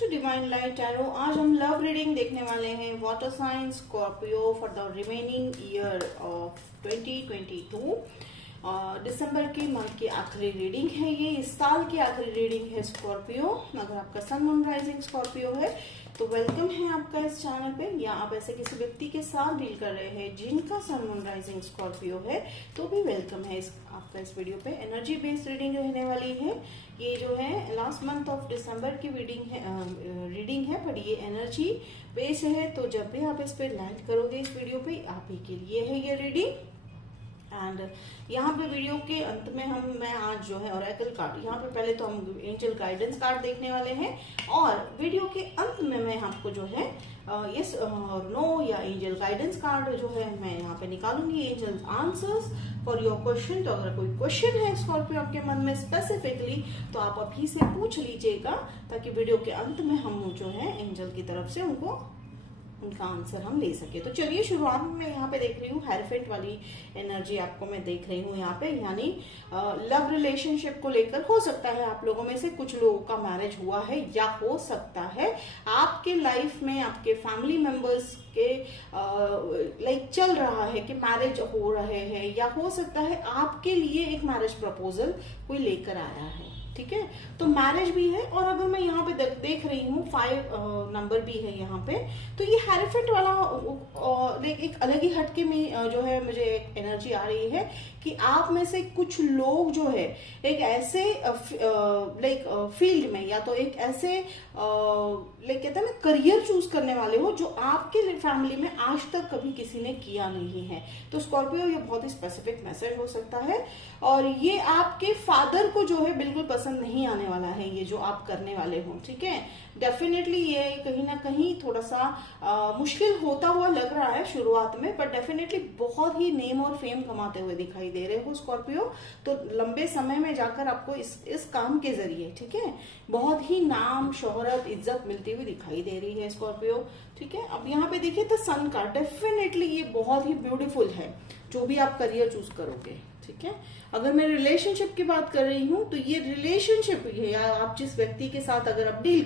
To divine light tarot. आज हम love reading देखने वाले हैं water sign Scorpio for the remaining year of 2022। दिसंबर के मंथ की आखिरी रीडिंग है ये, इस साल की आखिरी रीडिंग है स्कॉर्पियो। अगर आपका सन मून राइजिंग स्कॉर्पियो है तो वेलकम है आपका इस चैनल पे, या आप ऐसे किसी व्यक्ति के साथ डील कर रहे हैं जिनका सन मून राइजिंग स्कॉर्पियो है तो भी वेलकम है आपका इस वीडियो पे। एनर्जी बेस्ड रीडिंग रहने वाली है ये, जो है लास्ट मंथ ऑफ दिसंबर की रीडिंग है बट ये एनर्जी बेस है, तो जब भी आप इस पे लैंड करोगे इस वीडियो पे आप ही के लिए है ये रीडिंग। एंड यहाँ पे वीडियो के अंत में मैं आज जो है ऑरेकल कार्ड, यहाँ पे पहले तो हम एंजल गाइडेंस कार्ड देखने वाले हैं और वीडियो के अंत में मैं आपको जो है यस और नो या एंजल गाइडेंस कार्ड जो है मैं यहाँ पे निकालूंगी, angel answers for your question. तो अगर कोई क्वेश्चन है स्कॉर्पियो आपके मन में स्पेसिफिकली तो आप अभी से पूछ लीजिएगा, ताकि वीडियो के अंत में हम जो है एंजल की तरफ से उनका आंसर हम ले सके। तो चलिए शुरुआत में यहाँ पे देख रही हूँ हेरफेंट वाली एनर्जी आपको मैं देख रही हूँ यहाँ पे, यानी लव रिलेशनशिप को लेकर हो सकता है आप लोगों में से कुछ लोगों का मैरिज हुआ है, या हो सकता है आपके लाइफ में आपके फैमिली मेंबर्स के लाइक चल रहा है कि मैरिज हो रहे हैं, या हो सकता है आपके लिए एक मैरिज प्रपोजल कोई लेकर आया है। ठीक है, तो मैरिज भी है। और अगर मैं यहाँ पे देख रही हूँ 5 नंबर भी है यहाँ पे, तो ये हेरफेंट वाला एक अलग ही हटके में जो है मुझे एक एनर्जी आ रही है कि आप में से कुछ लोग जो है एक ऐसे लाइक फील्ड में, या तो एक ऐसे लाइक कहते हैं ना करियर चूज करने वाले हो जो आपके फैमिली में आज तक कभी किसी ने किया नहीं है। तो स्कॉर्पियो ये बहुत ही स्पेसिफिक मैसेज हो सकता है, और ये आपके फादर को जो है बिल्कुल पसंद नहीं आने वाला है ये जो आप करने वाले हो। ठीक है, डेफिनेटली ये कहीं ना कहीं थोड़ा सा मुश्किल होता हुआ लग रहा है शुरुआत में, पर डेफिनेटली बहुत ही नेम और फेम कमाते हुए दिखाई दे रहे हो स्कॉर्पियो। तो लंबे समय में जाकर आपको इस काम के जरिए, ठीक है, बहुत ही नाम शोहरत इज्जत मिलती हुई दिखाई दे रही है स्कॉर्पियो। ठीक है, अब यहाँ पे देखिए तो सन का डेफिनेटली ये बहुत ही ब्यूटीफुल है जो भी आप करियर चूज करोगे। ठीक है, अगर मैं रिलेशनशिप की बात कर रही हूं तो ये रिलेशनशिप है, या आप जिस व्यक्ति के साथ अगर डील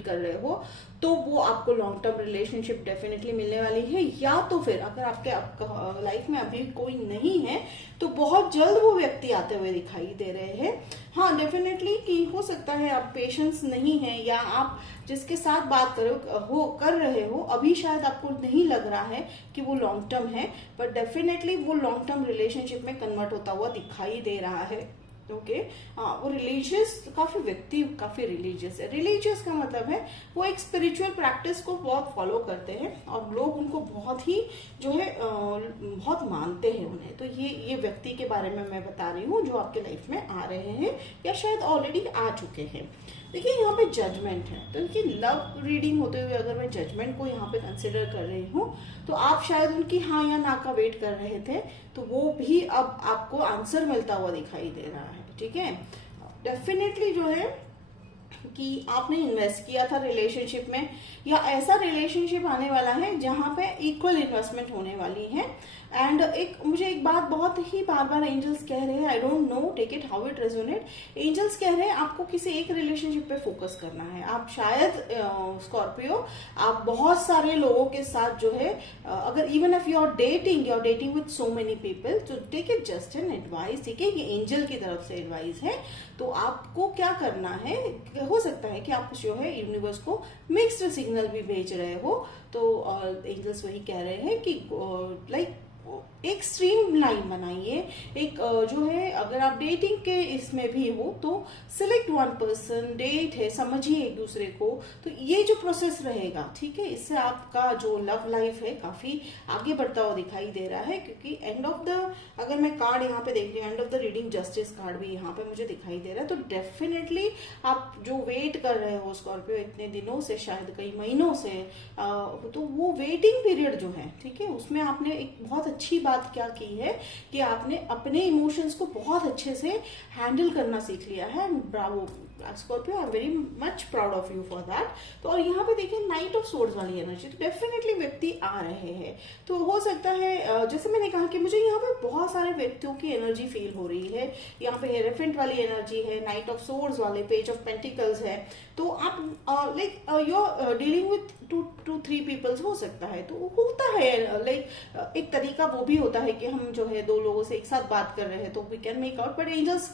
कर रहे हो तो वो आपको लॉन्ग टर्म रिलेशनशिप डेफिनेटली मिलने वाली है, या तो फिर अगर आपका लाइफ में अभी कोई नहीं है तो बहुत जल्द वो व्यक्ति आते हुए दिखाई दे रहे हैं। हाँ, डेफिनेटली कि हो सकता है आप पेशेंस नहीं है, या आप जिसके साथ बात कर रहे हो अभी शायद आपको नहीं लग रहा है कि वो लॉन्ग टर्म है, बट डेफिनेटली वो लॉन्ग टर्म रिलेशनशिप में कन्वर्ट होता हुआ दिखाई दे रहा है। ओके, वो रिलीजियस, काफी रिलीजियस है। रिलीजियस का मतलब है वो एक स्पिरिचुअल प्रैक्टिस को बहुत फॉलो करते हैं और लोग उनको बहुत ही जो है बहुत मानते हैं उन्हें। तो ये व्यक्ति के बारे में मैं बता रही हूँ जो आपके लाइफ में आ रहे हैं या शायद ऑलरेडी आ चुके हैं। देखिए यहाँ पे जजमेंट है, तो इनकी लव रीडिंग होते हुए अगर मैं जजमेंट को यहाँ पे कंसिडर कर रही हूँ तो आप शायद उनकी हाँ या ना का वेट कर रहे थे, तो वो भी अब आपको आंसर मिलता हुआ दिखाई दे रहा है। ठीक है, डेफिनेटली जो है कि आपने इन्वेस्ट किया था रिलेशनशिप में, या ऐसा रिलेशनशिप आने वाला है जहां पे इक्वल इन्वेस्टमेंट होने वाली है। एंड मुझे एक बात बहुत ही बार एंजल्स कह रहे हैं, I don't know, take it how it resonate. Angels कह रहे हैं आपको किसी एक रिलेशनशिप पे फोकस करना है। आप शायद स्कॉर्पियो आप बहुत सारे लोगों के साथ जो है अगर even if you are dating with so many people, तो take it just an advice. ठीक है, ये एंजल की तरफ से एडवाइस है। तो आपको क्या करना है, हो सकता है कि आप जो है यूनिवर्स को मिक्स्ड सिग्नल भी भेज रहे हो, तो एंजल्स वही कह रहे हैं कि लाइक एक स्ट्रीम लाइन बनाइए, एक जो है अगर आप डेटिंग के इसमें भी हो तो सिलेक्ट वन पर्सन, डेट है, समझिए एक दूसरे को। तो ये जो प्रोसेस रहेगा, ठीक है, इससे आपका जो लव लाइफ है काफी आगे बढ़ता हुआ दिखाई दे रहा है, क्योंकि एंड ऑफ द, अगर मैं कार्ड यहाँ पे देख रही हूँ, end of the reading justice card भी यहाँ पे मुझे दिखाई दे रहा है। तो डेफिनेटली आप जो वेट कर रहे हो स्कॉर्पियो इतने दिनों से, शायद कई महीनों से, तो वो वेटिंग पीरियड जो है, ठीक है, उसमें आपने एक बहुत अच्छी बात क्या की है कि आपने अपने इमोशंस को बहुत अच्छे से हैंडल करना सीख लिया है। Bravo Scorpio, I am very much proud of you for that. तो और यहाँ पे देखिए नाइट ऑफ सोर्ड्स वाली एनर्जी, तो डेफिनेटली व्यक्ति आ रहे हैं। तो हो सकता है जैसे मैंने कहा कि मुझे यहाँ पे बहुत सारे व्यक्तियों की एनर्जी फील हो रही है। यहाँ पे हेरेफेंट वाली एनर्जी है, नाइट ऑफ सोर्ड्स वाले, पेज ऑफ पेंटिकल्स है। तो आप आप like you are dealing with two three peoples हो सकता है, तो होता है लाइक एक तरीका वो भी होता है कि हम जो है दो लोगों से एक साथ बात कर रहे हैं तो we can make out, but angels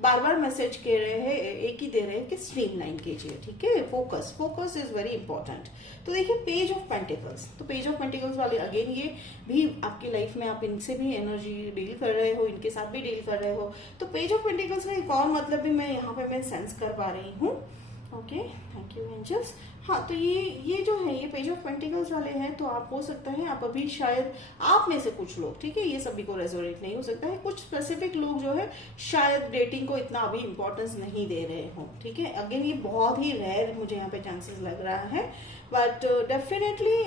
बार बार मैसेज कह रहे हैं, एक ही दे रहे हैं कि स्ट्रीमलाइन कीजिए, ठीक है, फोकस इज वेरी इंपॉर्टेंट। तो देखिए पेज ऑफ पेंटिकल्स, तो पेज ऑफ पेंटिकल्स वाले अगेन ये भी आपकी लाइफ में आप इनसे भी एनर्जी डील कर रहे हो, इनके साथ भी डील कर रहे हो। तो पेज ऑफ पेंटिकल्स का एक और मतलब भी मैं यहाँ पे मैं सेंस कर पा रही हूँ। Okay, thank you angels. हाँ, तो ये जो है ये पेज ऑफ पेंटिकल्स वाले हैं, तो आप हो सकता है आप अभी शायद आप में से कुछ लोग, ठीक है, ये सभी को रेजोनेट नहीं हो सकता है, कुछ स्पेसिफिक लोग जो है शायद डेटिंग को इतना अभी इंपॉर्टेंस नहीं दे रहे हो, ठीक है। अगेन ये बहुत ही रेयर मुझे यहाँ पे चांसेस लग रहा है, बट डेफिनेटली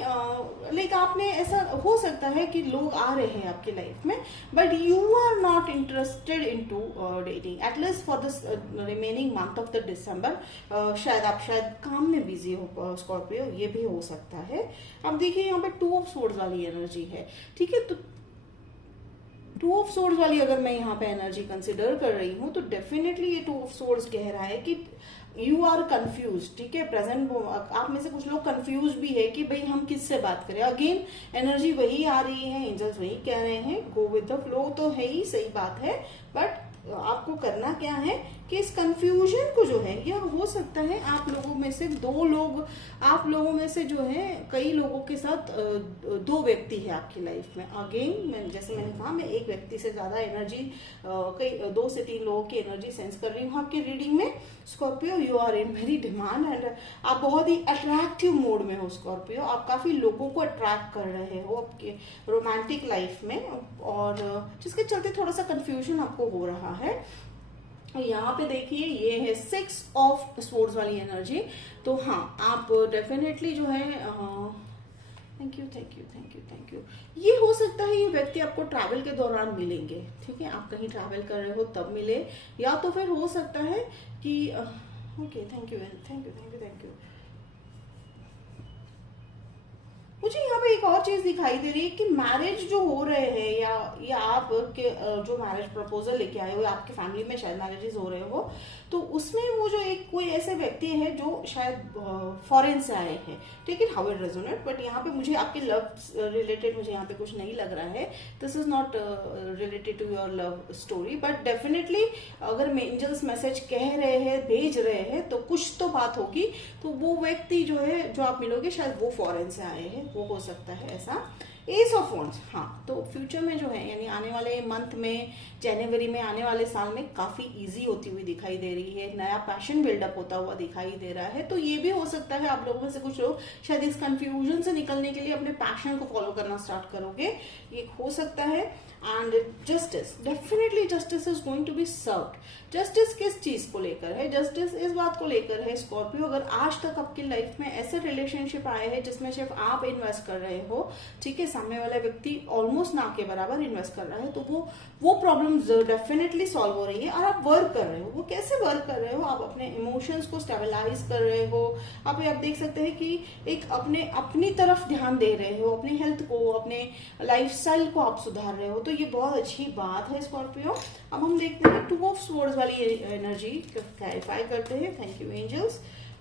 लाइक आपने ऐसा हो सकता है कि लोग आ रहे हैं आपकी लाइफ में, but you are not interested in to dating at least for the remaining month of the December. शायद आप काम में बिजी हो स्कॉर्पियो, ये भी हो सकता है। अब देखिए यहाँ पे 2 ऑफ सोर्ड्स वाली एनर्जी है, ठीक है, तो 2 ऑफ सोर्ड्स वाली अगर मैं यहाँ पे एनर्जी कंसिडर कर रही हूँ तो डेफिनेटली ये 2 ऑफ सोर्ड्स कह रहा है कि यू आर कंफ्यूज, ठीक है, प्रेजेंट आप में से कुछ लोग कंफ्यूज भी है कि भाई हम किससे बात करें। अगेन एनर्जी वही आ रही है, एंजल्स वही कह रहे हैं, गो विद द फ्लो तो है ही, सही बात है, बट आपको करना क्या है कि इस कंफ्यूजन को जो है, ये हो सकता है आप लोगों में से 2 लोग, आप लोगों में से जो है कई लोगों के साथ 2 व्यक्ति है आपकी लाइफ में। अगेन जैसे मैंने कहा, मैं एक व्यक्ति से ज्यादा एनर्जी, कई 2 से 3 लोगों की एनर्जी सेंस कर रही हूँ आपकी रीडिंग में। Scorpio, you are in very demand and आप बहुत ही अट्रैक्टिव मोड में हो स्कॉर्पियो, आप काफी लोगों को अट्रैक्ट कर रहे हो आपके रोमांटिक लाइफ में, और जिसके चलते थोड़ा सा कंफ्यूजन आपको हो रहा है। यहाँ पे देखिए ये है 6 ऑफ स्वॉर्ड्स वाली एनर्जी, तो हाँ आप डेफिनेटली जो है thank you thank you thank you thank you. ये हो सकता है ये व्यक्ति आपको ट्रैवल के दौरान मिलेंगे, ठीक है, आप कहीं ट्रैवल कर रहे हो तब मिले, या तो फिर हो सकता है कि okay, thank you thank you thank you thank you. मुझे यहाँ पे एक और चीज दिखाई दे रही है कि मैरिज जो हो रहे हैं, या आप के जो मैरिज प्रपोजल लेके आए हो, या आपके फैमिली में शायद मैरिजेस हो रहे हो, तो उसमें वो जो एक कोई ऐसे व्यक्ति है जो शायद फॉरेन से आए हैं, ठीक है, हाउ इट रेजोनेट, बट यहाँ पे मुझे आपके लव रिलेटेड मुझे यहाँ पे कुछ नहीं लग रहा है, this is not related to your love story, but definitely अगर एंजल्स मैसेज कह रहे हैं, भेज रहे हैं, तो कुछ तो बात होगी। तो वो व्यक्ति जो है जो आप मिलोगे शायद वो फॉरेन से आए हैं, वो हो सकता है ऐसा। एस ऑफ वॉन्ड्स, हाँ, तो फ्यूचर में जो है यानी आने वाले मंथ में, जनवरी में, आने वाले साल में काफी इजी होती हुई दिखाई दे रही है, नया पैशन बिल्डअप होता हुआ दिखाई दे रहा है। तो ये भी हो सकता है आप लोगों में से कुछ लोग शायद इस कंफ्यूजन से निकलने के लिए अपने पैशन को फॉलो करना स्टार्ट करोगे, ये हो सकता है। And justice, definitely justice is going to be served. Justice किस चीज को लेकर है? जस्टिस इस बात को लेकर है स्कॉर्पियो, अगर आज तक आपकी लाइफ में ऐसे रिलेशनशिप आए हैं जिसमें सिर्फ आप इन्वेस्ट कर रहे हो, ठीक है, सामने वाला व्यक्ति ऑलमोस्ट ना के बराबर इन्वेस्ट कर रहा है, तो वो प्रॉब्लम डेफिनेटली सॉल्व हो रही है और आप वर्क कर रहे हो। वो कैसे वर्क कर रहे हो? आप अपने इमोशंस को स्टेबलाइज कर रहे हो, आप देख सकते हैं कि एक अपनी तरफ ध्यान दे रहे हो, अपनी हेल्थ को, अपने लाइफस्टाइल को आप सुधार रहे हो, तो ये बहुत अच्छी बात है स्कॉर्पियो। अब हम देखते हैं 2 ऑफ स्वॉर्ड्स वाली एनर्जी क्लैरिफाई करते हैं। Thank you angels.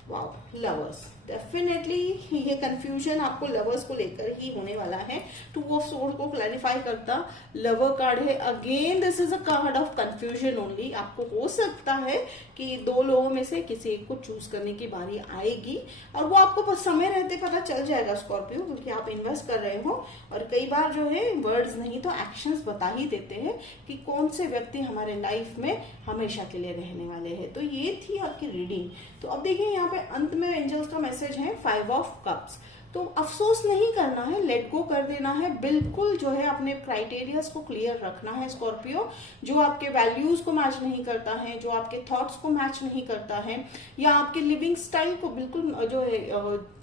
Wow, lovers, definitely ये कंफ्यूजन आपको लवर्स को लेकर ही होने वाला है। 2 ऑफ सोर्ड को क्लैरिफाई करता लवर कार्ड है। Again this is a card of confusion only. आपको हो सकता है कि 2 लोगों में से किसी एक को चूज करने की बारी आएगी और वो आपको समय रहते पता चल जाएगा स्कॉर्पियो, क्योंकि आप इन्वेस्ट कर रहे हो और कई बार जो है वर्ड्स नहीं तो एक्शंस बता ही देते हैं कि कौन से व्यक्ति हमारे लाइफ में हमेशा के लिए रहने वाले हैं। तो ये थी आपकी रीडिंग। तो अब देखिए यहाँ पे अंत में एंजल्स का मैसेज है 5 ऑफ कप्स। तो अफसोस नहीं करना है, लेट गो कर देना है, बिल्कुल जो है अपने क्राइटेरियाज को क्लियर रखना है स्कॉर्पियो। जो आपके वैल्यूज को मैच नहीं करता है, जो आपके थॉट्स को मैच नहीं करता है, या आपके लिविंग स्टाइल को बिल्कुल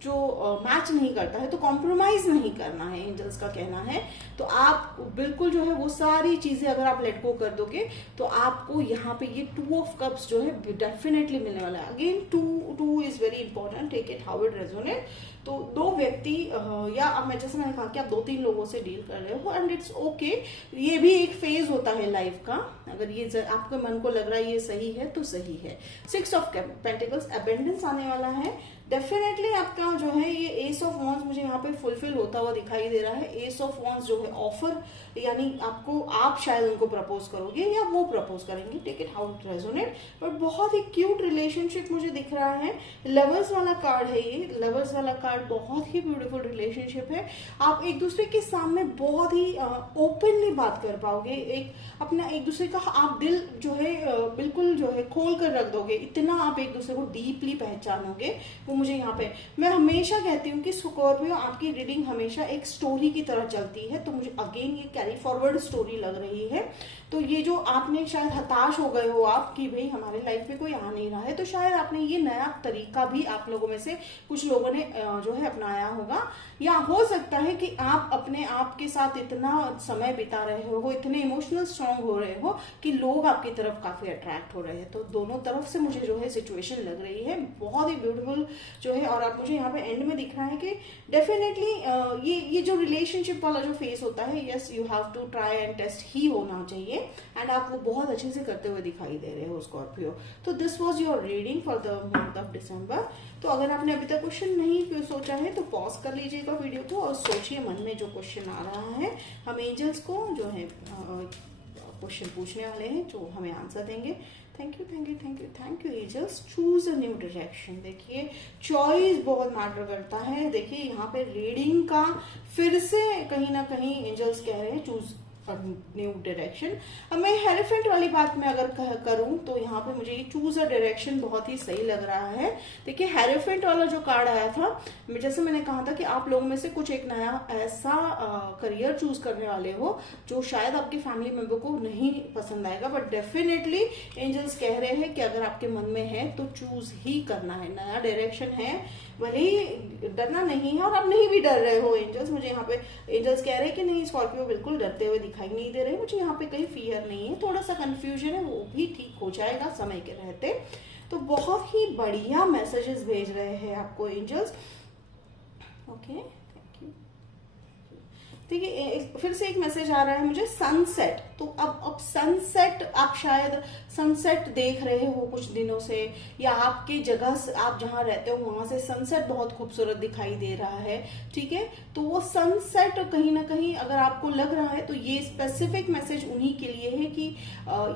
जो मैच नहीं करता है, तो कॉम्प्रोमाइज नहीं करना है, एंजल्स का कहना है। तो आप बिल्कुल जो है वो सारी चीजें अगर आप लेट गो कर दोगे तो आपको यहाँ पे ये 2 ऑफ कप्स जो है डेफिनेटली मिलने वाला है। Again 2 is very important. And take it how it resonate. तो दो व्यक्ति या अब मैं जैसे मैंने कहा कि आप 2-3 लोगों से डील कर रहे हो एंड इट्स ओके, ये भी एक फेज होता है लाइफ का। अगर ये आपके मन को लग रहा है ये सही है तो सही है। 6 ऑफ पेंटिकल्स, अबेंडेंस आने वाला है। डेफिनेटली आपका जो है ये एस ऑफ वॉन्स मुझे यहाँ पे फुलफिल होता हुआ दिखाई दे रहा है। एस ऑफ वॉन्स जो है ऑफर, यानी आपको, आप शायद उनको प्रपोज करोगे या वो प्रपोज करेंगे, take it how it resonate. But बहुत ही क्यूट रिलेशनशिप मुझे दिख रहा है। लवर्स वाला कार्ड है ये, लवर्स वाला कार्ड बहुत ही ब्यूटीफुल रिलेशनशिप है। आप एक दूसरे के सामने बहुत ही ओपनली बात कर पाओगे, एक अपना एक दूसरे का आप दिल जो है बिल्कुल जो है खोल कर रख दोगे, इतना आप एक दूसरे को डीपली पहचानोगे। वो मुझे यहाँ पे, मैं हमेशा कहती हूँ कि स्कॉर्पियो आपकी रीडिंग हमेशा एक स्टोरी की तरह चलती है, तो मुझे अगेन ये कैरी फॉरवर्ड स्टोरी लग रही है। तो ये जो आपने शायद हताश हो गए हो आप कि भाई हमारे लाइफ में कोई आ नहीं रहा है, तो शायद आपने ये नया तरीका भी आप लोगों में से कुछ लोगों ने जो है अपनाया होगा, या हो सकता है कि आप अपने आप के साथ इतना समय बिता रहे हो, इतने इमोशनल स्ट्रांग हो रहे हो कि लोग आपकी तरफ काफी अट्रैक्ट हो रहे हैं। तो दोनों तरफ से मुझे जो है सिचुएशन लग रही है, बहुत ही ब्यूटीफुल जो है। और आप मुझे यहाँ पे एंड में दिख रहा है कि डेफिनेटली ये जो रिलेशनशिप वाला जो फेस होता है, yes you have to try and test ही होना चाहिए, एंड आप वो बहुत अच्छे से करते हुए दिखाई दे रहे हो स्कॉर्पियो। तो this was your reading for the month of December. तो अगर आपने अभी तक क्वेश्चन नहीं सोचा है तो पॉज कर लीजिएगा वीडियो को और सोचिए मन में जो क्वेश्चन आ रहा है। हम एंजल्स को जो है क्वेश्चन पूछने वाले हैं जो हमें आंसर देंगे। Thank you thank you thank you thank you angels. Choose a new direction. देखिए चॉइस बहुत मैटर करता है। देखिए यहाँ पे रीडिंग का फिर से कहीं ना कहीं एंजल्स कह रहे हैं चूज न्यू डायरेक्शन। अब मैं हेरेफेंट वाली बात में अगर करूं तो यहाँ पे मुझे ये चूज अ डायरेक्शन बहुत ही सही लग रहा है। देखिए हेरेफेंट वाला जो कार्ड आया था, जैसे मैंने कहा था कि आप लोगों में से कुछ एक नया ऐसा करियर चूज करने वाले हो जो शायद आपके फैमिली मेंबर को नहीं पसंद आएगा, बट डेफिनेटली एंजल्स कह रहे हैं कि अगर आपके मन में है तो चूज ही करना है। नया डायरेक्शन है, भले ही डरना नहीं है, और आप नहीं भी डर रहे हो एंजल्स। मुझे यहाँ पे एंजल्स कह रहे हैं कि नहीं, स्कॉर्पियो बिल्कुल डरते हुए दिखाई नहीं दे रहे। मुझे यहाँ पे कहीं फियर नहीं है, थोड़ा सा कंफ्यूजन है, वो भी ठीक हो जाएगा समय के रहते। तो बहुत ही बढ़िया मैसेजेस भेज रहे हैं आपको एंजल्स। Okay thank you. देखिए फिर से एक मैसेज आ रहा है मुझे, सनसेट। तो अब सनसेट, आप शायद सनसेट देख रहे हो कुछ दिनों से, या आपके जगह से, आप जहां रहते हो वहां से सनसेट बहुत खूबसूरत दिखाई दे रहा है, ठीक है। तो वो सनसेट कहीं ना कहीं अगर आपको लग रहा है तो ये स्पेसिफिक मैसेज उन्हीं के लिए है कि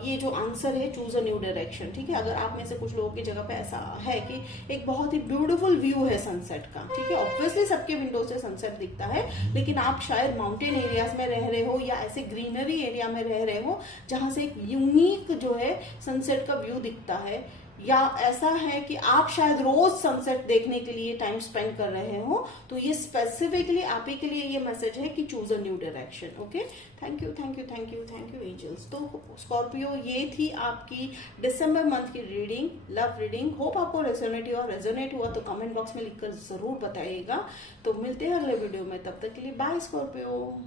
ये जो आंसर है चूज अ न्यू डायरेक्शन, ठीक है। अगर आप में से कुछ लोगों की जगह पे ऐसा है कि एक बहुत ही ब्यूटीफुल व्यू है सनसेट का, ठीक है। ऑब्वियसली सबके विंडो से सनसेट दिखता है, लेकिन आप शायद माउंटेन एरियाज में रह रहे हो या ऐसे ग्रीनरी एरिया में रह रहे हो जहां से एक यूनिक जो है सनसेट का व्यू दिखता है, या ऐसा है कि आप शायद रोज सनसेट देखने के लिए टाइम स्पेंड कर रहे हो। तो ये स्पेसिफिकली आप ही के लिए ये मैसेज है कि choose a new direction. Okay thank you thank you thank you thank you angels. तो स्कॉर्पियो ये थी आपकी दिसंबर मंथ की रीडिंग, लव रीडिंग। होप आपको रेजोनेट हुआ तो कमेंट बॉक्स में लिखकर जरूर बताइएगा। तो मिलते हैं अगले वीडियो में, तब तक के लिए बाय स्कॉर्पियो।